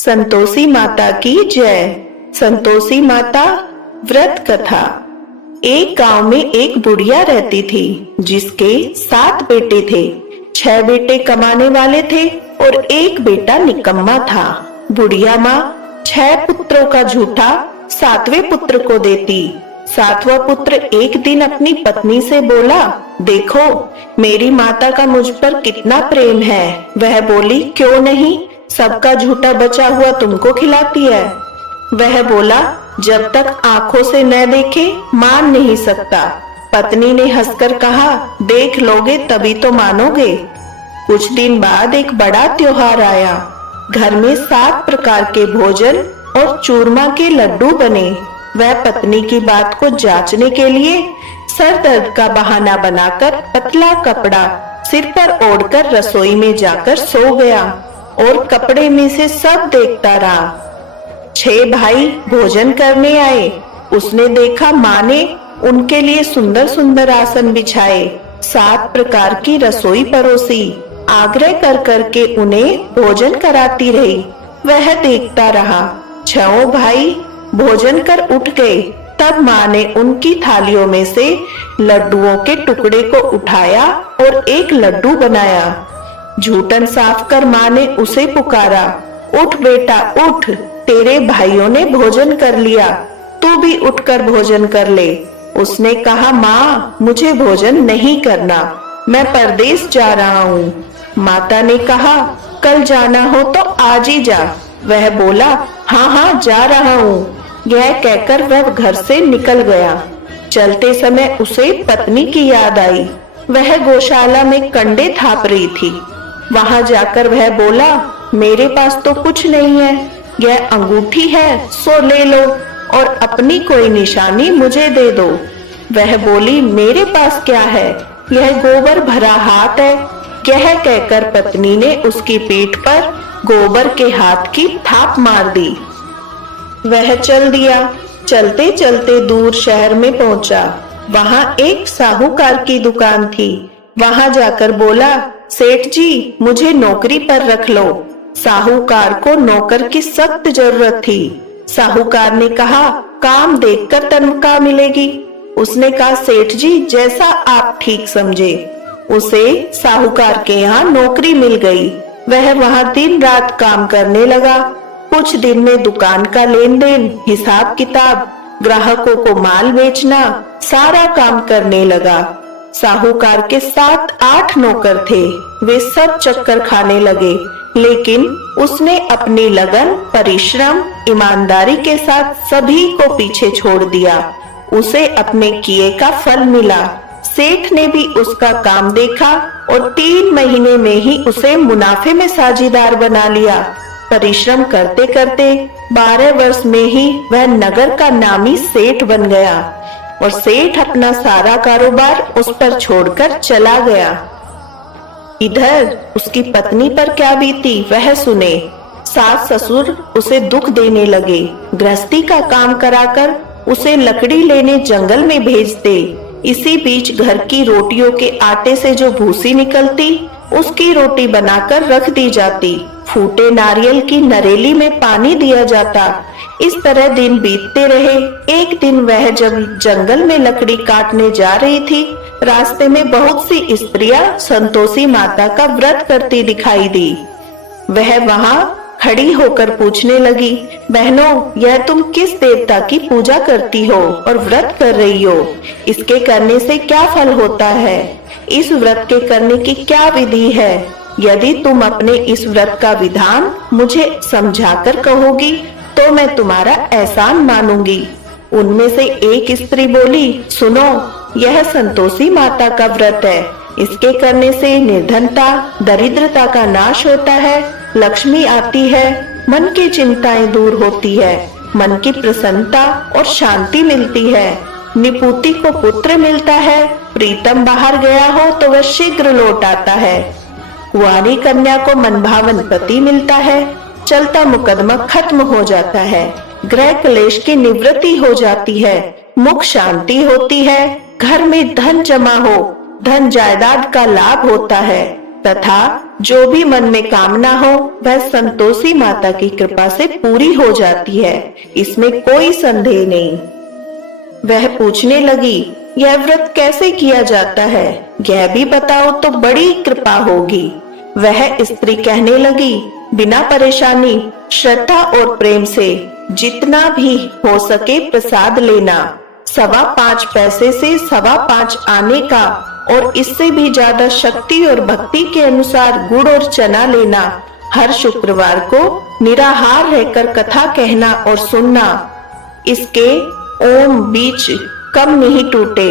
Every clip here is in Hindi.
संतोषी माता की जय। संतोषी माता व्रत कथा। एक गांव में एक बुढ़िया रहती थी जिसके 7 बेटे थे। 6 बेटे कमाने वाले थे और एक बेटा निकम्मा था। बुढ़िया माँ 6 पुत्रों का झूठा 7वें पुत्र को देती। 7वां पुत्र एक दिन अपनी पत्नी से बोला, देखो मेरी माता का मुझ पर कितना प्रेम है। वह बोली, क्यों नहीं, सबका झूठा बचा हुआ तुमको खिलाती है। वह बोला, जब तक आंखों से न देखे मान नहीं सकता। पत्नी ने हंसकर कहा, देख लोगे तभी तो मानोगे। कुछ दिन बाद एक बड़ा त्योहार आया। घर में 7 प्रकार के भोजन और चूरमा के लड्डू बने। वह पत्नी की बात को जांचने के लिए सर दर्द का बहाना बनाकर पतला कपड़ा सिर पर ओढ़कर रसोई में जाकर सो गया और कपड़े में से सब देखता रहा। 6 भाई भोजन करने आए। उसने देखा माँ ने उनके लिए सुंदर सुंदर आसन बिछाए, 7 प्रकार की रसोई परोसी, आग्रह कर करके उन्हें भोजन कराती रही। वह देखता रहा। 6 भाई भोजन कर उठ गए। तब माँ ने उनकी थालियों में से लड्डुओं के टुकड़े को उठाया और एक लड्डू बनाया। जूठन साफ कर माँ ने उसे पुकारा, उठ बेटा उठ, तेरे भाइयों ने भोजन कर लिया, तू भी उठकर भोजन कर ले। उसने कहा, माँ मुझे भोजन नहीं करना, मैं परदेश जा रहा हूँ। माता ने कहा, कल जाना हो तो आज ही जा। वह बोला, हाँ हाँ जा रहा हूँ। यह कहकर वह घर से निकल गया। चलते समय उसे पत्नी की याद आई। वह गौशाला में कंडे थाप रही थी। वहां जाकर वह बोला, मेरे पास तो कुछ नहीं है, यह अंगूठी है सो ले लो और अपनी कोई निशानी मुझे दे दो। वह बोली, मेरे पास क्या है, यह गोबर भरा हाथ है। यह कहकर पत्नी ने उसकी पीठ पर गोबर के हाथ की थाप मार दी। वह चल दिया। चलते चलते दूर शहर में पहुंचा। वहां एक साहूकार की दुकान थी। वहां जाकर बोला, सेठ जी मुझे नौकरी पर रख लो। साहूकार को नौकर की सख्त जरूरत थी। साहूकार ने कहा, काम देखकर तनख्वाह मिलेगी। उसने कहा, सेठ जी जैसा आप ठीक समझे। उसे साहूकार के यहाँ नौकरी मिल गई। वह वहां दिन रात काम करने लगा। कुछ दिन में दुकान का लेन देन, हिसाब किताब, ग्राहकों को माल बेचना, सारा काम करने लगा। साहूकार के 7-8 नौकर थे। वे सब चक्कर खाने लगे, लेकिन उसने अपनी लगन, परिश्रम, ईमानदारी के साथ सभी को पीछे छोड़ दिया। उसे अपने किए का फल मिला। सेठ ने भी उसका काम देखा और 3 महीने में ही उसे मुनाफे में साझीदार बना लिया। परिश्रम करते करते 12 वर्ष में ही वह नगर का नामी सेठ बन गया और सेठ अपना सारा कारोबार उस पर छोड़कर चला गया। इधर उसकी पत्नी पर क्या बीती वह सुने। सास ससुर उसे दुख देने लगे। गृहस्थी का काम कराकर उसे लकड़ी लेने जंगल में भेजते। इसी बीच घर की रोटियों के आटे से जो भूसी निकलती उसकी रोटी बनाकर रख दी जाती। फूटे नारियल की नरेली में पानी दिया जाता। इस तरह दिन बीतते रहे। एक दिन वह जब जंगल में लकड़ी काटने जा रही थी, रास्ते में बहुत सी स्त्रियां संतोषी माता का व्रत करती दिखाई दी। वह वहां खड़ी होकर पूछने लगी, बहनों यह तुम किस देवता की पूजा करती हो और व्रत कर रही हो? इसके करने से क्या फल होता है? इस व्रत के करने की क्या विधि है? यदि तुम अपने इस व्रत का विधान मुझे समझाकर कहोगी तो मैं तुम्हारा एहसान मानूंगी। उनमें से एक स्त्री बोली, सुनो यह संतोषी माता का व्रत है। इसके करने से निर्धनता, दरिद्रता का नाश होता है, लक्ष्मी आती है, मन की चिंताएं दूर होती है, मन की प्रसन्नता और शांति मिलती है, निपुति को पुत्र मिलता है, प्रीतम बाहर गया हो तो वह शीघ्र लौट आता है, कुंवारी कन्या को मनभावन पति मिलता है, चलता मुकदमा खत्म हो जाता है, ग्रह क्लेश की निवृत्ति हो जाती है, मुख शांति होती है, घर में धन जमा हो, धन जायदाद का लाभ होता है, तथा जो भी मन में कामना हो वह संतोषी माता की कृपा से पूरी हो जाती है, इसमें कोई संदेह नहीं। वह पूछने लगी, यह व्रत कैसे किया जाता है, यह भी बताओ तो बड़ी कृपा होगी। वह स्त्री कहने लगी, बिना परेशानी, श्रद्धा और प्रेम से जितना भी हो सके प्रसाद लेना, 5.25 पैसे से 5.25 आने का, और इससे भी ज्यादा शक्ति और भक्ति के अनुसार गुड़ और चना लेना। हर शुक्रवार को निराहार रहकर कथा कहना और सुनना। इसके ओम बीच कम नहीं टूटे।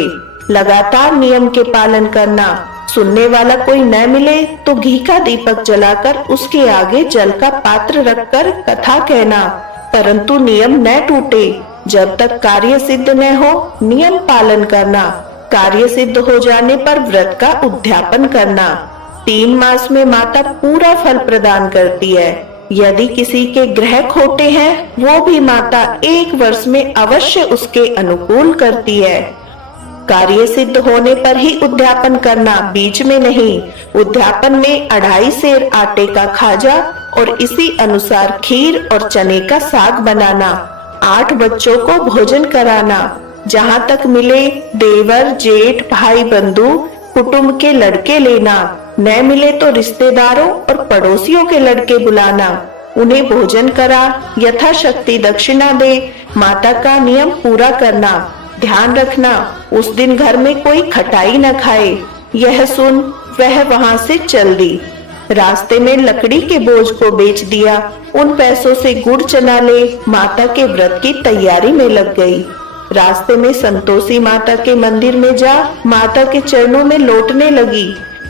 लगातार नियम के पालन करना। सुनने वाला कोई न मिले तो घी का दीपक जलाकर उसके आगे जल का पात्र रखकर कथा कहना, परंतु नियम न टूटे। जब तक कार्य सिद्ध न हो नियम पालन करना। कार्य सिद्ध हो जाने पर व्रत का उद्यापन करना। 3 मास में माता पूरा फल प्रदान करती है। यदि किसी के ग्रह खोटे हैं वो भी माता 1 वर्ष में अवश्य उसके अनुकूल करती है। कार्य सिद्ध होने पर ही उद्यापन करना, बीच में नहीं। उद्यापन में 2.5 सेर आटे का खाजा और इसी अनुसार खीर और चने का साग बनाना। 8 बच्चों को भोजन कराना। जहाँ तक मिले देवर, जेठ, भाई, बंधु, कुटुंब के लड़के लेना। न मिले तो रिश्तेदारों और पड़ोसियों के लड़के बुलाना। उन्हें भोजन करा, यथाशक्ति दक्षिणा दे। माता का नियम पूरा करना। ध्यान रखना उस दिन घर में कोई खटाई न खाए। यह सुन वह वहां से चल दी। रास्ते में लकड़ी के बोझ को बेच दिया। उन पैसों से गुड़ चना ले माता के व्रत की तैयारी में लग गई। रास्ते में संतोषी माता के मंदिर में जा माता के चरणों में लौटने लगी।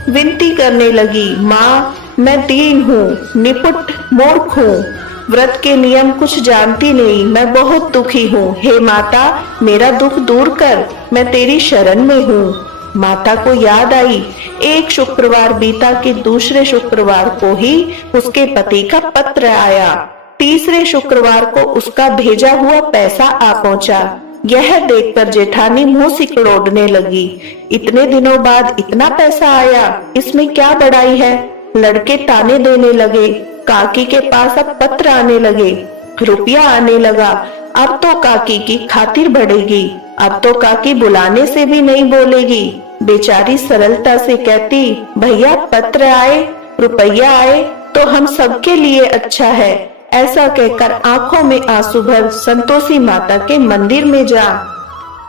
विनती करने लगी, माँ मैं दीन हूँ, निपुट मूर्ख हूँ, व्रत के नियम कुछ जानती नहीं, मैं बहुत दुखी हूँ। हे माता मेरा दुख दूर कर, मैं तेरी शरण में हूँ। माता को याद आई, एक शुक्रवार बीता कि दूसरे शुक्रवार को ही उसके पति का पत्र आया। तीसरे शुक्रवार को उसका भेजा हुआ पैसा आ पहुंचा। यह देखकर जेठानी मुंह सिकुड़ने लगी। इतने दिनों बाद इतना पैसा आया, इसमें क्या बड़ाई है। लड़के ताने देने लगे। काकी के पास अब पत्र आने लगे, रुपया आने लगा। अब तो काकी की खातिर बढ़ेगी। अब तो काकी बुलाने से भी नहीं बोलेगी। बेचारी सरलता से कहती, भैया पत्र आए, रुपया आए तो हम सबके लिए अच्छा है। ऐसा कहकर आंखों में आंसू भर संतोषी माता के मंदिर में जा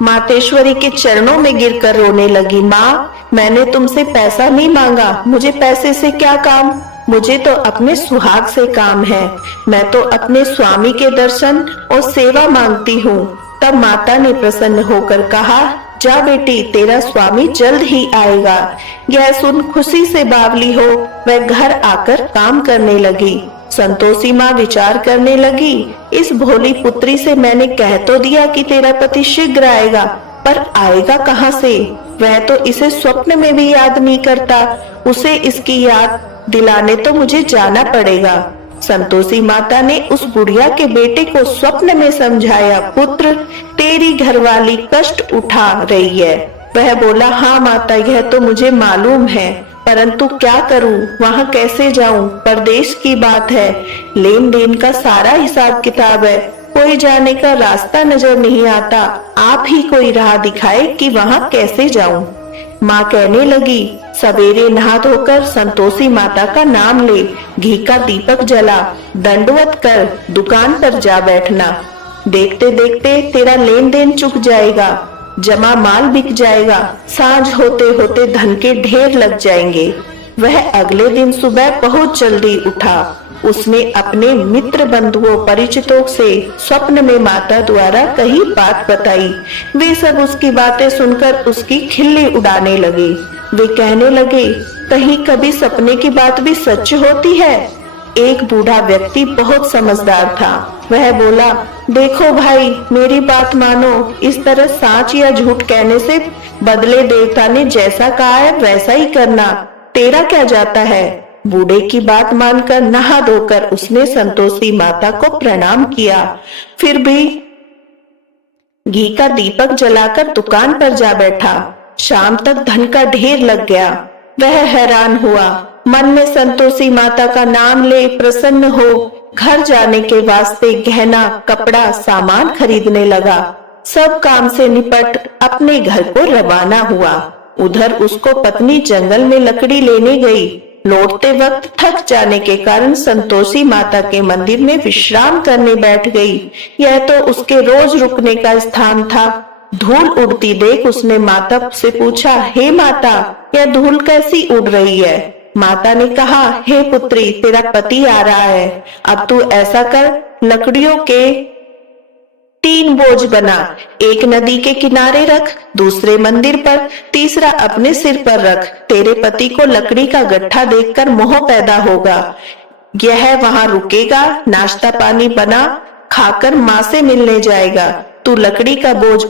मातेश्वरी के चरणों में गिरकर रोने लगी। माँ मैंने तुमसे पैसा नहीं मांगा, मुझे पैसे से क्या काम, मुझे तो अपने सुहाग से काम है। मैं तो अपने स्वामी के दर्शन और सेवा मांगती हूँ। तब माता ने प्रसन्न होकर कहा, जा बेटी तेरा स्वामी जल्द ही आएगा। यह सुन खुशी से बावली हो वह घर आकर काम करने लगी। संतोषी माँ विचार करने लगी, इस भोली पुत्री से मैंने कह तो दिया कि तेरा पति शीघ्र आएगा, पर आएगा कहाँ से। वह तो इसे स्वप्न में भी याद नहीं करता। उसे इसकी याद दिलाने तो मुझे जाना पड़ेगा। संतोषी माता ने उस बुढ़िया के बेटे को स्वप्न में समझाया, पुत्र तेरी घरवाली कष्ट उठा रही है। वह बोला, हाँ माता यह तो मुझे मालूम है, परंतु क्या करूं, वहां कैसे जाऊं, परदेश की बात है, लेन देन का सारा हिसाब किताब है, कोई जाने का रास्ता नजर नहीं आता। आप ही कोई राह दिखाए कि वहां कैसे जाऊं। माँ कहने लगी, सवेरे नहा धोकर संतोषी माता का नाम ले, घी का दीपक जला, दंडवत कर दुकान पर जा बैठना। देखते देखते तेरा लेन देन चुक जाएगा, जमा माल बिक जाएगा, सांझ होते होते धन के ढेर लग जाएंगे। वह अगले दिन सुबह बहुत जल्दी उठा। उसने अपने मित्र बंधुओं परिचितों से स्वप्न में माता द्वारा कही बात बताई। वे सब उसकी बातें सुनकर उसकी खिल्ली उड़ाने लगे। वे कहने लगे, कहीं कभी सपने की बात भी सच होती है। एक बूढ़ा व्यक्ति बहुत समझदार था। वह बोला, देखो भाई मेरी बात मानो, इस तरह साच या झूठ कहने से बदले देवता ने जैसा कहा है वैसा ही करना, तेरा क्या जाता है। बूढ़े की बात मानकर नहा धोकर उसने संतोषी माता को प्रणाम किया। फिर भी घी का दीपक जलाकर दुकान पर जा बैठा। शाम तक धन का ढेर लग गया। वह हैरान हुआ, मन में संतोषी माता का नाम ले प्रसन्न हो घर जाने के वास्ते गहना कपड़ा सामान खरीदने लगा। सब काम से निपट अपने घर को रवाना हुआ। उधर उसको पत्नी जंगल में लकड़ी लेने गई। लौटते वक्त थक जाने के कारण संतोषी माता के मंदिर में विश्राम करने बैठ गई। यह तो उसके रोज रुकने का स्थान था। धूल उड़ती देख उसने माता से पूछा, हे माता, यह धूल कैसी उड़ रही है? माता ने कहा, हे पुत्री, तेरा पति आ रहा है। अब तू ऐसा कर, लकड़ियों के 3 बोझ बना, एक नदी के किनारे रख, दूसरे मंदिर पर, तीसरा अपने सिर पर रख। तेरे पति को लकड़ी का गट्ठा देखकर मोह पैदा होगा। यह वहां रुकेगा, नाश्ता पानी बना खाकर माँ से मिलने जाएगा। तू लकड़ी का बोझ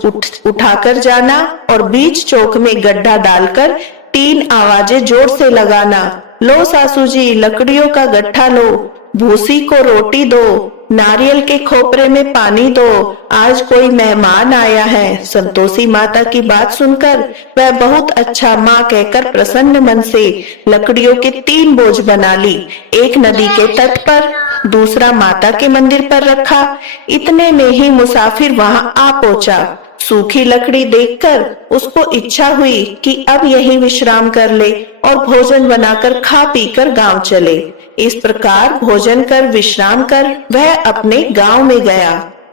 उठाकर जाना और बीच चौक में गड्ढा डालकर 3 आवाजें जोर से लगाना। लो सासू जी, लकड़ियों का गट्ठा लो, भूसी को रोटी दो, नारियल के खोपरे में पानी दो, आज कोई मेहमान आया है। संतोषी माता की बात सुनकर वह बहुत अच्छा माँ कहकर प्रसन्न मन से लकड़ियों के 3 बोझ बना ली। एक नदी के तट पर, दूसरा माता के मंदिर पर रखा। इतने में ही मुसाफिर वहां आ पहुंचा। सूखी लकड़ी देखकर उसको इच्छा हुई कि अब यहीं विश्राम कर ले और भोजन बनाकर खा पीकर गांव चले। इस प्रकार भोजन कर विश्राम कर वह अपने गांव में गया।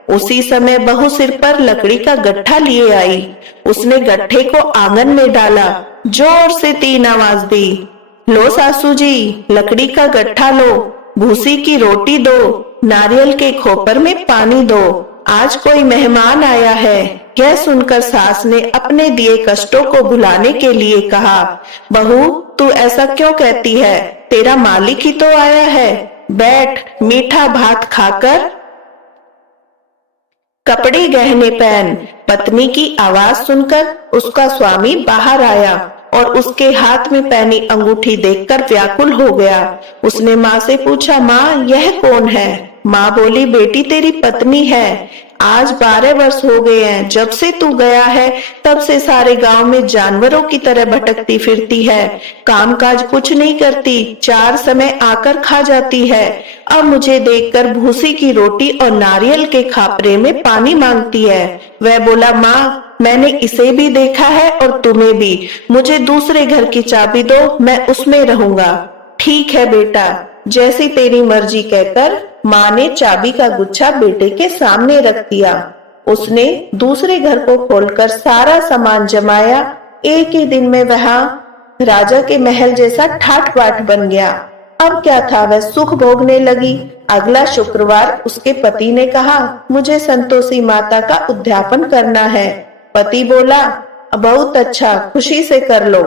उसी समय बहू सिर पर लकड़ी का गट्ठा लिए आई। उसने गट्ठे को आंगन में डाला, जोर से 3 आवाज दी, लो सासू जी, लकड़ी का गट्ठा लो, भूसी की रोटी दो, नारियल के खोपर में पानी दो, आज कोई मेहमान आया है। यह सुनकर सास ने अपने दिए कष्टों को भुलाने के लिए कहा, बहू, तू ऐसा क्यों कहती है? तेरा मालिक ही तो आया है। बैठ, मीठा भात खाकर कपड़े गहने पहन। पत्नी की आवाज सुनकर उसका स्वामी बाहर आया और उसके हाथ में पहनी अंगूठी देखकर व्याकुल हो गया। उसने माँ से पूछा, माँ, यह कौन है? माँ बोली, बेटी, तेरी पत्नी है। आज 12 वर्ष हो गए हैं जब से तू गया है, तब से सारे गांव में जानवरों की तरह भटकती फिरती है, कामकाज कुछ नहीं करती, 4 समय आकर खा जाती है। अब मुझे देखकर भूसी की रोटी और नारियल के खापरे में पानी मांगती है। वह बोला, माँ, मैंने इसे भी देखा है और तुम्हें भी। मुझे दूसरे घर की चाबी दो, मैं उसमें रहूंगा। ठीक है बेटा, जैसी तेरी मर्जी कहकर माँ ने चाबी का गुच्छा बेटे के सामने रख दिया। उसने दूसरे घर को खोलकर सारा सामान जमाया। एक ही दिन में वहाँ राजा के महल जैसा ठाट बाट बन गया। अब क्या था, वह सुख भोगने लगी। अगला शुक्रवार उसके पति ने कहा, मुझे संतोषी माता का उद्यापन करना है। पति बोला, बहुत अच्छा, खुशी से कर लो।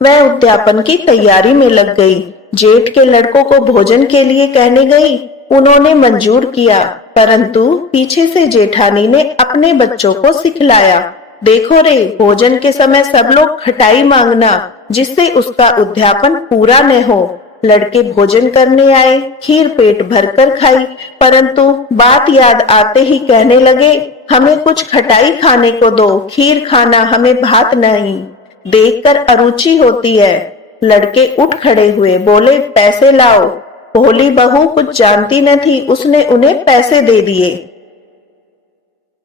वह उद्यापन की तैयारी में लग गई। जेठ के लड़कों को भोजन के लिए कहने गई। उन्होंने मंजूर किया, परंतु पीछे से जेठानी ने अपने बच्चों को सिखलाया, देखो रे, भोजन के समय सब लोग खटाई मांगना, जिससे उसका उद्यापन पूरा न हो। लड़के भोजन करने आए, खीर पेट भरकर खाई, परंतु बात याद आते ही कहने लगे, हमें कुछ खटाई खाने को दो, खीर खाना, हमें भात नहीं। देखकर अरुचि होती है। लड़के उठ खड़े हुए, बोले, पैसे लाओ। भोली बहू कुछ जानती न थी, उसने उन्हें पैसे दे दिए।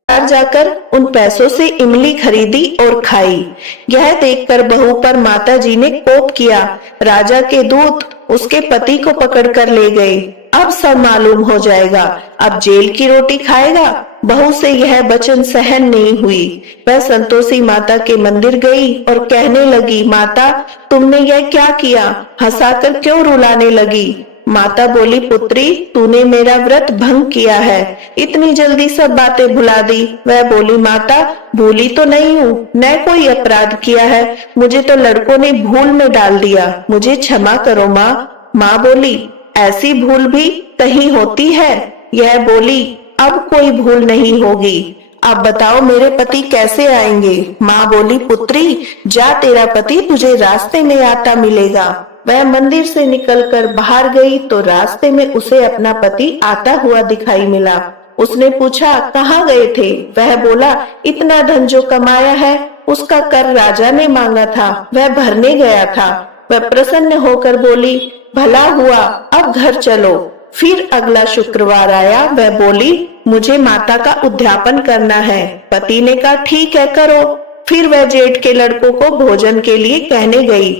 बाजार जाकर उन पैसों से इमली खरीदी और खाई। यह देखकर बहू पर माताजी ने कोप किया। राजा के दूत उसके पति को पकड़कर ले गए। अब सब मालूम हो जाएगा, अब जेल की रोटी खाएगा। बहू से यह वचन सहन नहीं हुई। वह संतोषी माता के मंदिर गई और कहने लगी, माता, तुमने यह क्या किया? हंसाकर क्यों रुलाने लगी? माता बोली, पुत्री, तूने मेरा व्रत भंग किया है, इतनी जल्दी सब बातें भुला दी। वह बोली, माता, भूली तो नहीं हूँ, न कोई अपराध किया है, मुझे तो लड़कों ने भूल में डाल दिया, मुझे क्षमा करो माँ। माँ बोली, ऐसी भूल भी कहीं होती है? यह बोली, अब कोई भूल नहीं होगी। अब बताओ मेरे पति कैसे आएंगे? माँ बोली, पुत्री, जा, तेरा पति तुझे रास्ते में आता मिलेगा। वह मंदिर से निकलकर बाहर गई तो रास्ते में उसे अपना पति आता हुआ दिखाई मिला। उसने पूछा, कहाँ गए थे? वह बोला, इतना धन जो कमाया है उसका कर राजा ने मांगा था, वह भरने गया था। वह प्रसन्न होकर बोली, भला हुआ, अब घर चलो। फिर अगला शुक्रवार आया। वह बोली, मुझे माता का उद्यापन करना है। पति ने कहा, ठीक है, करो। फिर वह जेठ के लड़कों को भोजन के लिए कहने गई।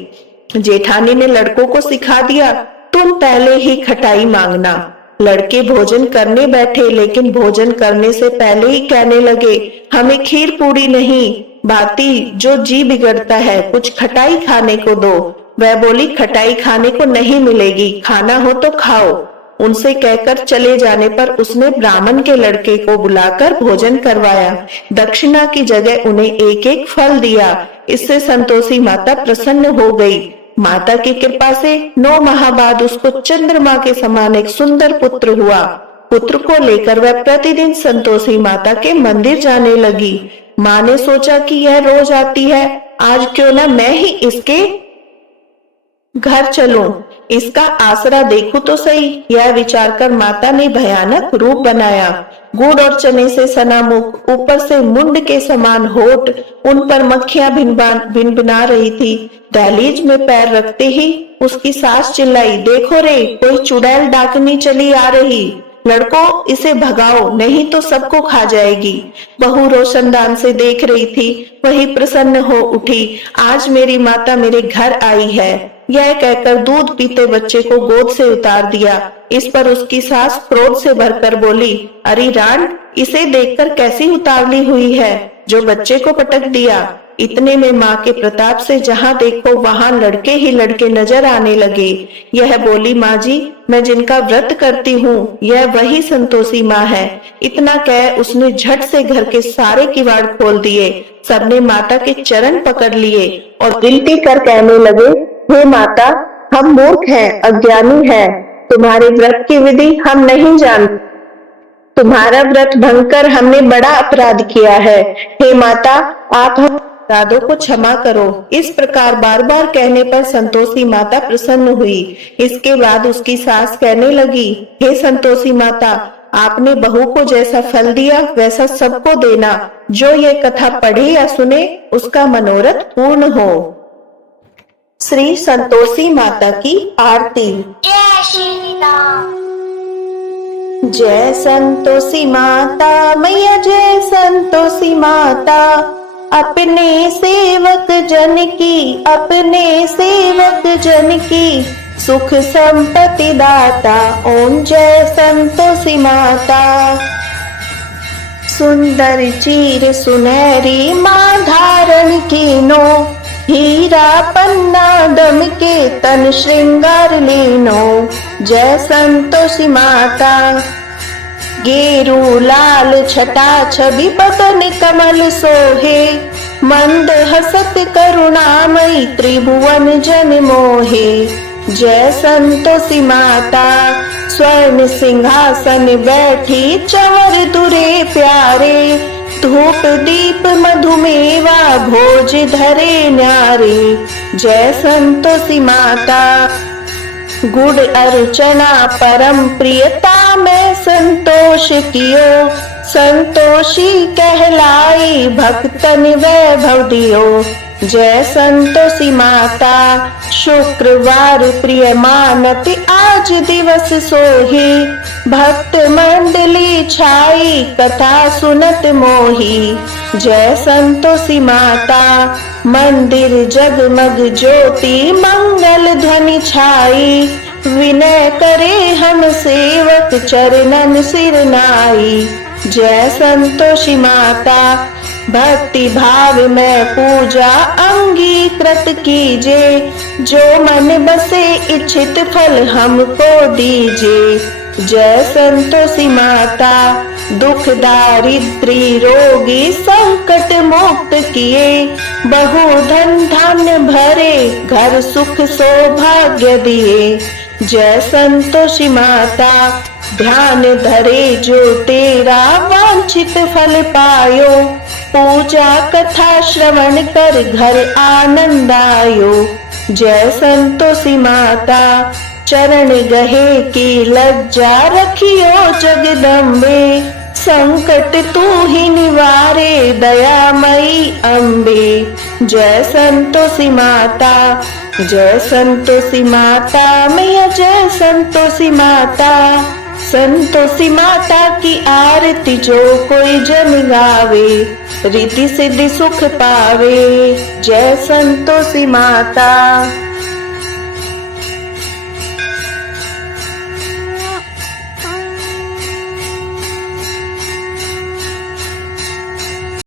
जेठानी ने लड़कों को सिखा दिया, तुम पहले ही खटाई मांगना। लड़के भोजन करने बैठे, लेकिन भोजन करने से पहले ही कहने लगे, हमें खीर पूरी नहीं, भाती जो जी बिगड़ता है, कुछ खटाई खाने को दो। वह बोली, खटाई खाने को नहीं मिलेगी, खाना हो तो खाओ। उनसे कहकर चले जाने पर उसने ब्राह्मण के लड़के को बुलाकर भोजन करवाया। दक्षिणा की जगह उन्हें एक एक फल दिया। इससे संतोषी माता प्रसन्न हो गई। माता की कृपा से 9 माह बाद उसको चंद्रमा के समान एक सुंदर पुत्र हुआ। पुत्र को लेकर वह प्रतिदिन संतोषी माता के मंदिर जाने लगी। माँ ने सोचा कि यह रोज आती है, आज क्यों ना मैं ही इसके घर चलूं, इसका आसरा देखूं तो सही। यह विचार कर माता ने भयानक रूप बनाया। गुड़ और चने से सना मुख, ऊपर से मुंड के समान होठ, उन पर मक्खियां भिनभिना रही थी। दहलीज में पैर रखते ही उसकी सास चिल्लाई, देखो रे, कोई चुड़ैल डाकनी चली आ रही, लड़कों इसे भगाओ, नहीं तो सबको खा जाएगी। बहू रोशनदान से देख रही थी, वही प्रसन्न हो उठी, आज मेरी माता मेरे घर आई है। यह कहकर दूध पीते बच्चे को गोद से उतार दिया। इस पर उसकी सास क्रोध से भरकर बोली, अरे रान, इसे देखकर कैसी उतावली हुई है, जो बच्चे को पटक दिया। इतने में माँ के प्रताप से जहाँ देखो वहाँ लड़के ही लड़के नजर आने लगे। यह बोली, माँ जी, मैं जिनका व्रत करती हूँ, यह वही संतोषी माँ है। इतना कह उसने झट से घर के सारे किवाड़ खोल दिए। सबने माता के चरण पकड़ लिए और विनती कर कहने लगे, हे माता, हम मूर्ख हैं, अज्ञानी हैं, तुम्हारे व्रत की विधि हम नहीं जानते। तुम्हारा व्रत भंग कर हमने बड़ा अपराध किया है। हे माता, आप हम अपराधों को क्षमा करो। इस प्रकार बार बार कहने पर संतोषी माता प्रसन्न हुई। इसके बाद उसकी सास कहने लगी, हे संतोषी माता, आपने बहू को जैसा फल दिया वैसा सबको देना। जो ये कथा पढ़े या सुने उसका मनोरथ पूर्ण हो। श्री संतोषी माता की आरती। जय श्री राम। जय संतोषी माता मैया, जय संतोषी माता, अपने सेवक जन की, अपने सेवक जन की सुख संपत्ति दाता। ओम जय संतोषी माता। सुंदर चीर सुनहरी माँ धारण कीनो, हीरा पन्ना दम के तन श्रृंगार लीनो। जय संतोषी माता। गेरू लाल छटा छवि बदन कमल सोहे, मंद हसत करुणामयी त्रिभुवन जन मोहे। जय संतोषी माता। स्वर्ण सिंहासन बैठी चवर दुरे प्यारे, धूप दीप मधुमेवा भोज धरे न्यारे। जय संतोषी माता। गुड़ अर्चना परम प्रियता में संतोष कियो, संतोषी कहलाई भक्तन वैभव दियो। जय संतोषी माता। शुक्रवार प्रिय मानत आज दिवस सोही, भक्त मंडली छाई कथा सुनत मोही। जय संतोषी माता। मंदिर जगमग ज्योति मंगल ध्वनि छाई, विनय करे हम सेवक चरणन सिर नाई। जय संतोषी माता। भक्ति भाव में पूजा अंगीकृत कीजे, जो मन बसे इच्छित फल हमको दीजे। जय संतोषी माता। दुख दारिद्री रोगी संकट मुक्त किए, बहु धन धान्य भरे घर सुख सौभाग्य दिए। जय संतोषी माता। ध्यान धरे जो तेरा वांछित फल पायो, पूजा कथा श्रवण कर घर आनंद आयो। जय संतोषी माता। चरण गहे की लज्जा रखियो जगदम्बे, संकट तू ही निवारे दयामयी अम्बे। जय संतोषी माता। जय संतोषी माता मैया, जय संतोषी माता। संतोषी माता की आरती जो कोई जन गावे, रिद्धि सिद्धि सुख पावे। जय संतोषी माता।